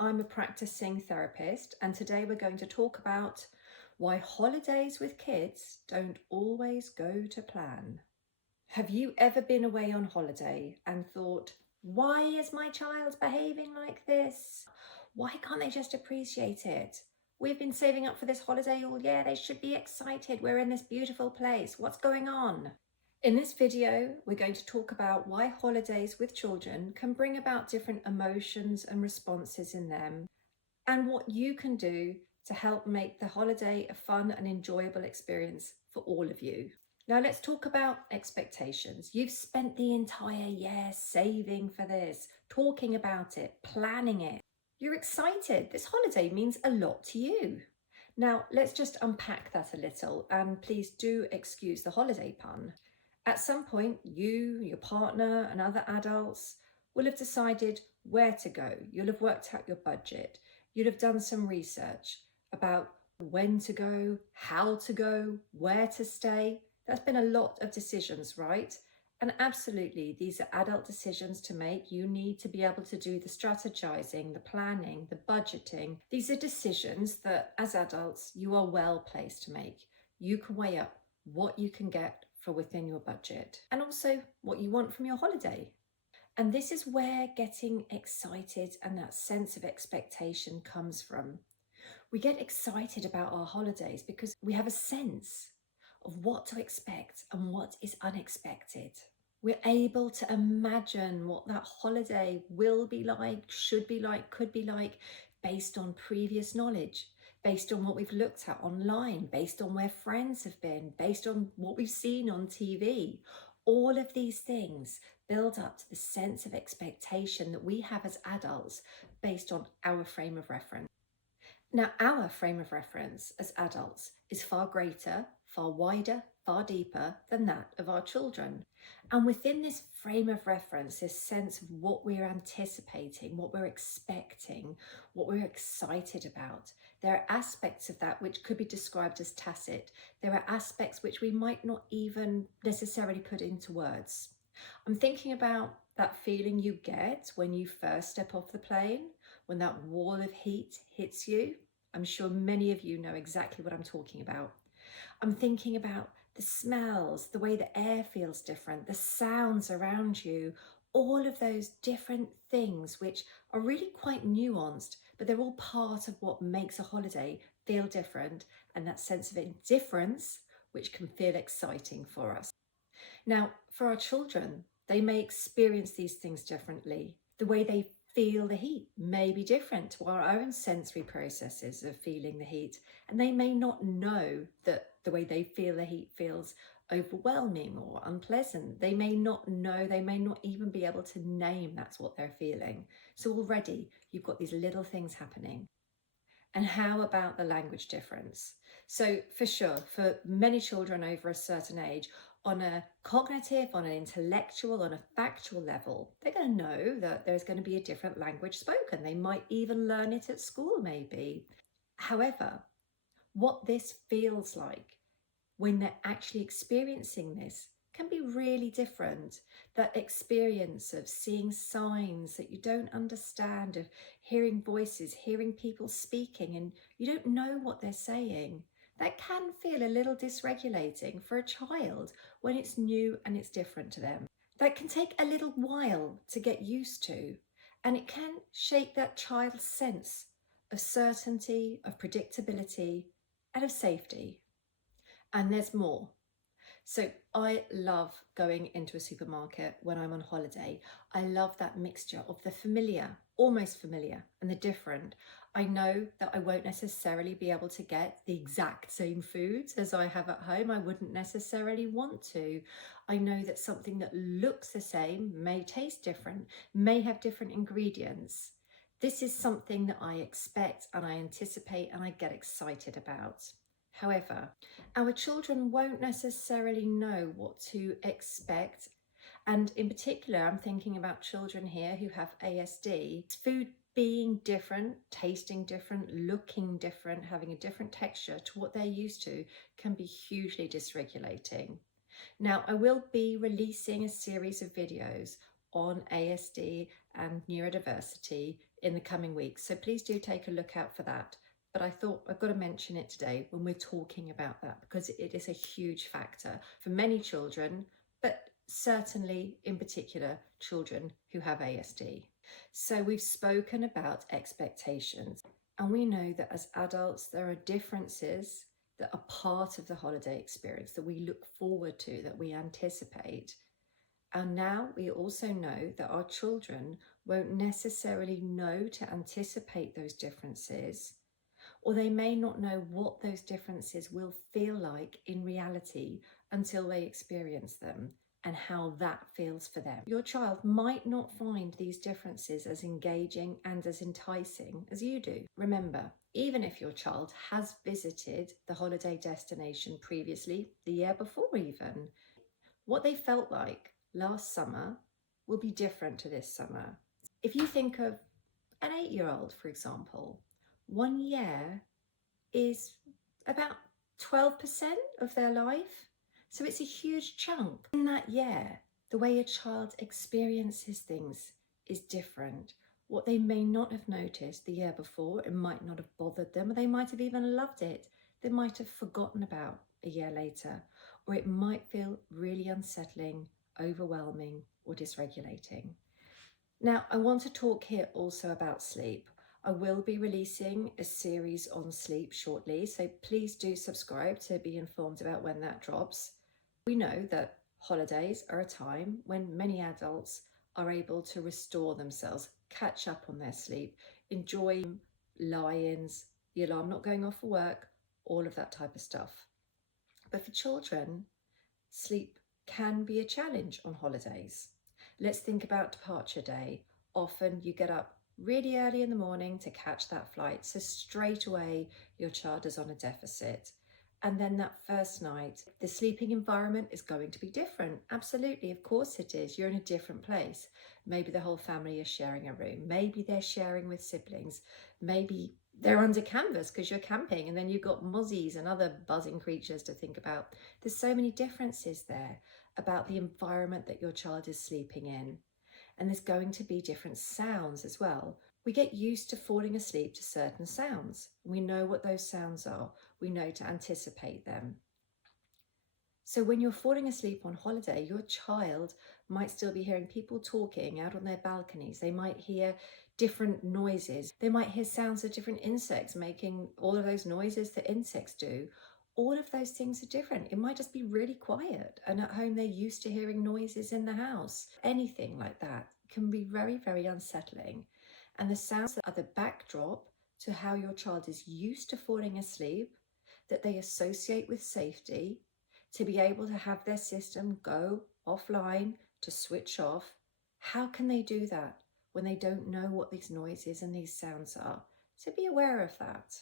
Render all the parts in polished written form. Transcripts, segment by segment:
I'm a practicing therapist, and today we're going to talk about why holidays with kids don't always go to plan. Have you ever been away on holiday and thought, why is my child behaving like this? Why can't they just appreciate it? We've been saving up for this holiday all year. They should be excited. We're in this beautiful place. What's going on? In this video, we're going to talk about why holidays with children can bring about different emotions and responses in them, and what you can do to help make the holiday a fun and enjoyable experience for all of you. Now let's talk about expectations. You've spent the entire year saving for this, talking about it, planning it. You're excited. This holiday means a lot to you. Now let's just unpack that a little, and please do excuse the holiday pun. At some point, you, your partner, and other adults will have decided where to go. You'll have worked out your budget. You'll have done some research about when to go, how to go, where to stay. That's been a lot of decisions, right? And absolutely, these are adult decisions to make. You need to be able to do the strategizing, the planning, the budgeting. These are decisions that as adults, you are well placed to make. You can weigh up what you can get for within your budget and also what you want from your holiday. And this is where getting excited and that sense of expectation comes from. We get excited about our holidays because we have a sense of what to expect and what is unexpected. We're able to imagine what that holiday will be like, should be like, could be like, based on previous knowledge, based on what we've looked at online, based on where friends have been, based on what we've seen on TV. All of these things build up to the sense of expectation that we have as adults based on our frame of reference. Now, our frame of reference as adults is far greater, far wider, far deeper than that of our children. And within this frame of reference, this sense of what we're anticipating, what we're expecting, what we're excited about, there are aspects of that which could be described as tacit. There are aspects which we might not even necessarily put into words. I'm thinking about that feeling you get when you first step off the plane, when that wall of heat hits you. I'm sure many of you know exactly what I'm talking about. I'm thinking about the smells, the way the air feels different, the sounds around you, all of those different things which are really quite nuanced, but they're all part of what makes a holiday feel different, and that sense of indifference which can feel exciting for us. Now, for our children, they may experience these things differently. The way they feel the heat may be different to our own sensory processes of feeling the heat, and they may not know that the way they feel the heat feels overwhelming or unpleasant. They may not know, they may not even be able to name that's what they're feeling. So already you've got these little things happening. And how about the language difference? So for sure, for many children over a certain age, on a cognitive, on an intellectual, on a factual level, they're going to know that there's going to be a different language spoken. They might even learn it at school, maybe. However, what this feels like when they're actually experiencing this can be really different. That experience of seeing signs that you don't understand, of hearing voices, hearing people speaking, and you don't know what they're saying, that can feel a little dysregulating for a child when it's new and it's different to them. That can take a little while to get used to, and it can shape that child's sense of certainty, of predictability, and of safety. And there's more. So I love going into a supermarket when I'm on holiday. I love that mixture of the familiar, almost familiar, and the different. I know that I won't necessarily be able to get the exact same foods as I have at home. I wouldn't necessarily want to. I know that something that looks the same may taste different, may have different ingredients. This is something that I expect and I anticipate and I get excited about. However, our children won't necessarily know what to expect. And in particular, I'm thinking about children here who have ASD. Food being different, tasting different, looking different, having a different texture to what they're used to can be hugely dysregulating. Now, I will be releasing a series of videos on ASD and neurodiversity in the coming weeks. So please do take a look out for that. But I thought I've got to mention it today when we're talking about that, because it is a huge factor for many children, but certainly in particular children who have ASD. So we've spoken about expectations, and we know that as adults there are differences that are part of the holiday experience that we look forward to, that we anticipate. And now we also know that our children won't necessarily know to anticipate those differences, or they may not know what those differences will feel like in reality until they experience them and how that feels for them. Your child might not find these differences as engaging and as enticing as you do. Remember, even if your child has visited the holiday destination previously, the year before even, what they felt like last summer will be different to this summer. If you think of an 8-year-old, for example, 1 year is about 12% of their life. So it's a huge chunk. In that year, the way a child experiences things is different. What they may not have noticed the year before, it might not have bothered them, or they might have even loved it. They might have forgotten about a year later, or it might feel really unsettling, overwhelming, or dysregulating. Now, I want to talk here also about sleep. I will be releasing a series on sleep shortly, so please do subscribe to be informed about when that drops. We know that holidays are a time when many adults are able to restore themselves, catch up on their sleep, enjoy lie-ins, the alarm not going off for work, all of that type of stuff. But for children, sleep can be a challenge on holidays. Let's think about departure day. Often you get up really early in the morning to catch that flight, so straight away your child is on a deficit. And then that first night, the sleeping environment is going to be different. Absolutely, of course it is. You're in a different place. Maybe the whole family is sharing a room. Maybe they're sharing with siblings. Maybe they're under canvas because you're camping, and then you've got mozzies and other buzzing creatures to think about. There's so many differences there about the environment that your child is sleeping in. And there's going to be different sounds as well. We get used to falling asleep to certain sounds. We know what those sounds are. We know to anticipate them. So when you're falling asleep on holiday, your child might still be hearing people talking out on their balconies. They might hear different noises. They might hear sounds of different insects making all of those noises that insects do. All of those things are different. It might just be really quiet, and at home they're used to hearing noises in the house. Anything like that can be very, very unsettling. And the sounds are the backdrop to how your child is used to falling asleep, that they associate with safety, to be able to have their system go offline, to switch off. How can they do that when they don't know what these noises and these sounds are? So be aware of that.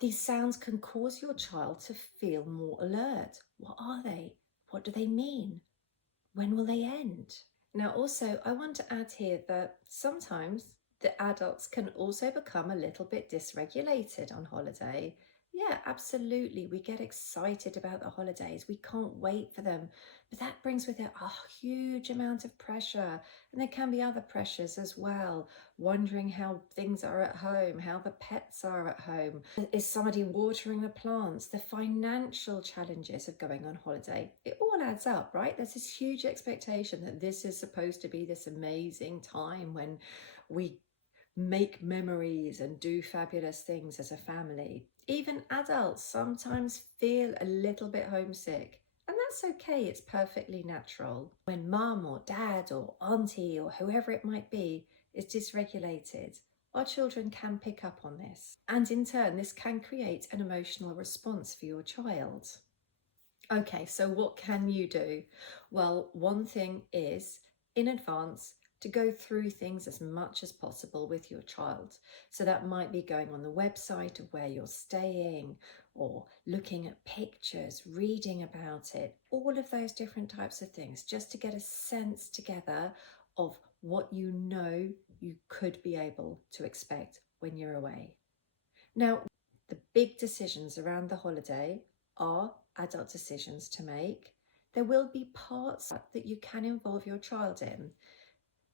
These sounds can cause your child to feel more alert. What are they? What do they mean? When will they end? Now, also, I want to add here that sometimes the adults can also become a little bit dysregulated on holiday. Yeah, absolutely. We get excited about the holidays. We can't wait for them. But that brings with it a huge amount of pressure. And there can be other pressures as well. Wondering how things are at home, how the pets are at home. Is somebody watering the plants? The financial challenges of going on holiday. It all adds up, right? There's this huge expectation that this is supposed to be this amazing time when we make memories and do fabulous things as a family. Even adults sometimes feel a little bit homesick, and that's okay. It's perfectly natural. When mum or dad or auntie or whoever it might be is dysregulated, our children can pick up on this, and in turn this can create an emotional response for your child. Okay, so what can you do? Well, one thing is in advance to go through things as much as possible with your child. So that might be going on the website of where you're staying, or looking at pictures, reading about it, all of those different types of things, just to get a sense together of what you know you could be able to expect when you're away. Now, the big decisions around the holiday are adult decisions to make. There will be parts that you can involve your child in.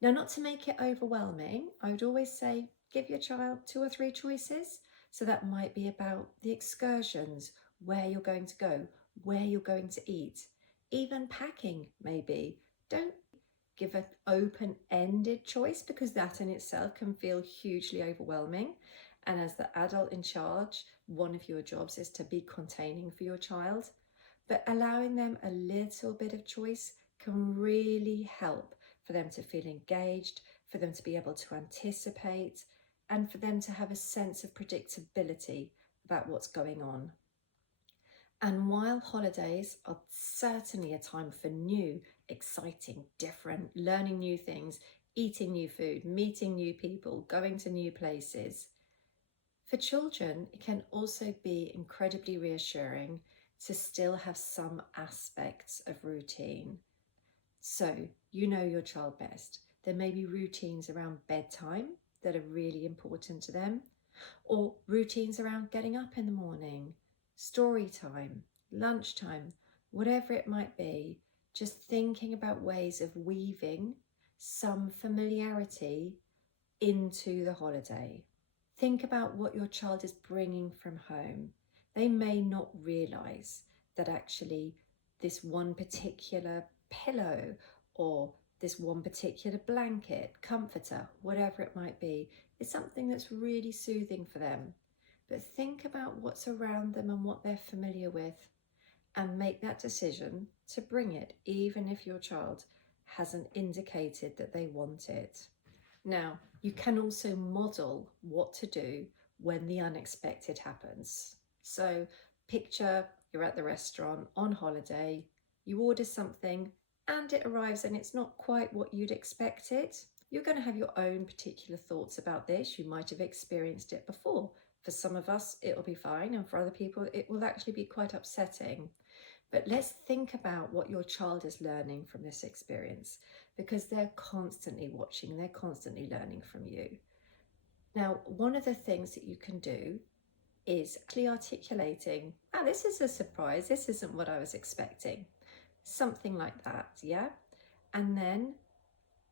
Now, not to make it overwhelming, I would always say Give your child 2 or 3 choices. So that might be about the excursions, where you're going to go, where you're going to eat, even packing maybe. Don't give an open-ended choice, because that in itself can feel hugely overwhelming. And as the adult in charge, one of your jobs is to be containing for your child. But allowing them a little bit of choice can really help for them to feel engaged, for them to be able to anticipate, and for them to have a sense of predictability about what's going on. And while holidays are certainly a time for new, exciting, different, learning new things, eating new food, meeting new people, going to new places, for children, it can also be incredibly reassuring to still have some aspects of routine. So, you know your child best. There may be routines around bedtime that are really important to them, or routines around getting up in the morning, story time, lunchtime, whatever it might be. Just thinking about ways of weaving some familiarity into the holiday. Think about what your child is bringing from home. They may not realise that actually this one particular pillow or this one particular blanket, comforter, whatever it might be, is something that's really soothing for them. But think about what's around them and what they're familiar with, and make that decision to bring it, even if your child hasn't indicated that they want it. Now, you can also model what to do when the unexpected happens. So, picture you're at the restaurant on holiday, you order something and it arrives and it's not quite what you'd expected. You're going to have your own particular thoughts about this. You might have experienced it before. For some of us, it'll be fine, and for other people, it will actually be quite upsetting. But let's think about what your child is learning from this experience, because they're constantly watching, they're constantly learning from you. Now, one of the things that you can do is actually articulating, oh, this is a surprise, this isn't what I was expecting. Something like that, yeah? And then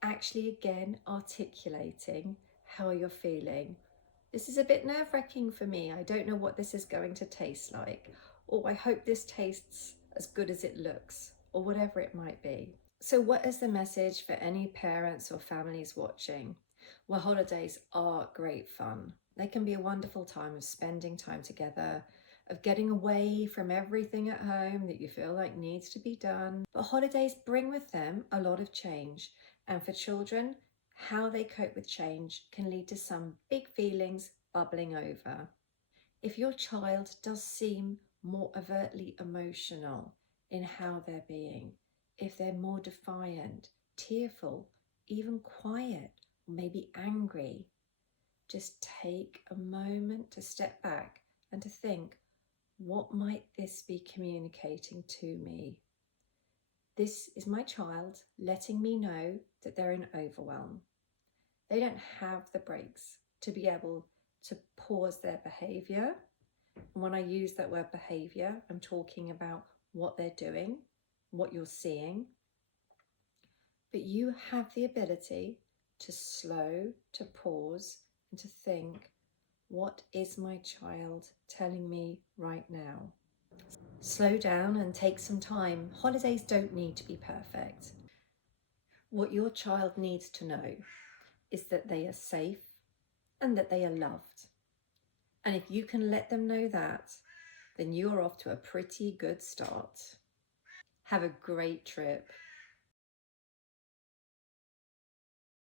actually again articulating how you're feeling. This is a bit nerve-wracking for me. I don't know what this is going to taste like. Or I hope this tastes as good as it looks, or whatever it might be. So what is the message for any parents or families watching? Well, holidays are great fun. They can be a wonderful time of spending time together, of getting away from everything at home that you feel like needs to be done. But holidays bring with them a lot of change. And for children, how they cope with change can lead to some big feelings bubbling over. If your child does seem more overtly emotional in how they're being, if they're more defiant, tearful, even quiet, or maybe angry, just take a moment to step back and to think, what might this be communicating to me? This is my child letting me know that they're in overwhelm. They don't have the breaks to be able to pause their behaviour. And when I use that word behaviour, I'm talking about what they're doing, what you're seeing. But you have the ability to slow, to pause, and to think, what is my child telling me right now? Slow down and take some time. Holidays don't need to be perfect. What your child needs to know is that they are safe and that they are loved. And if you can let them know that, then you're off to a pretty good start. Have a great trip.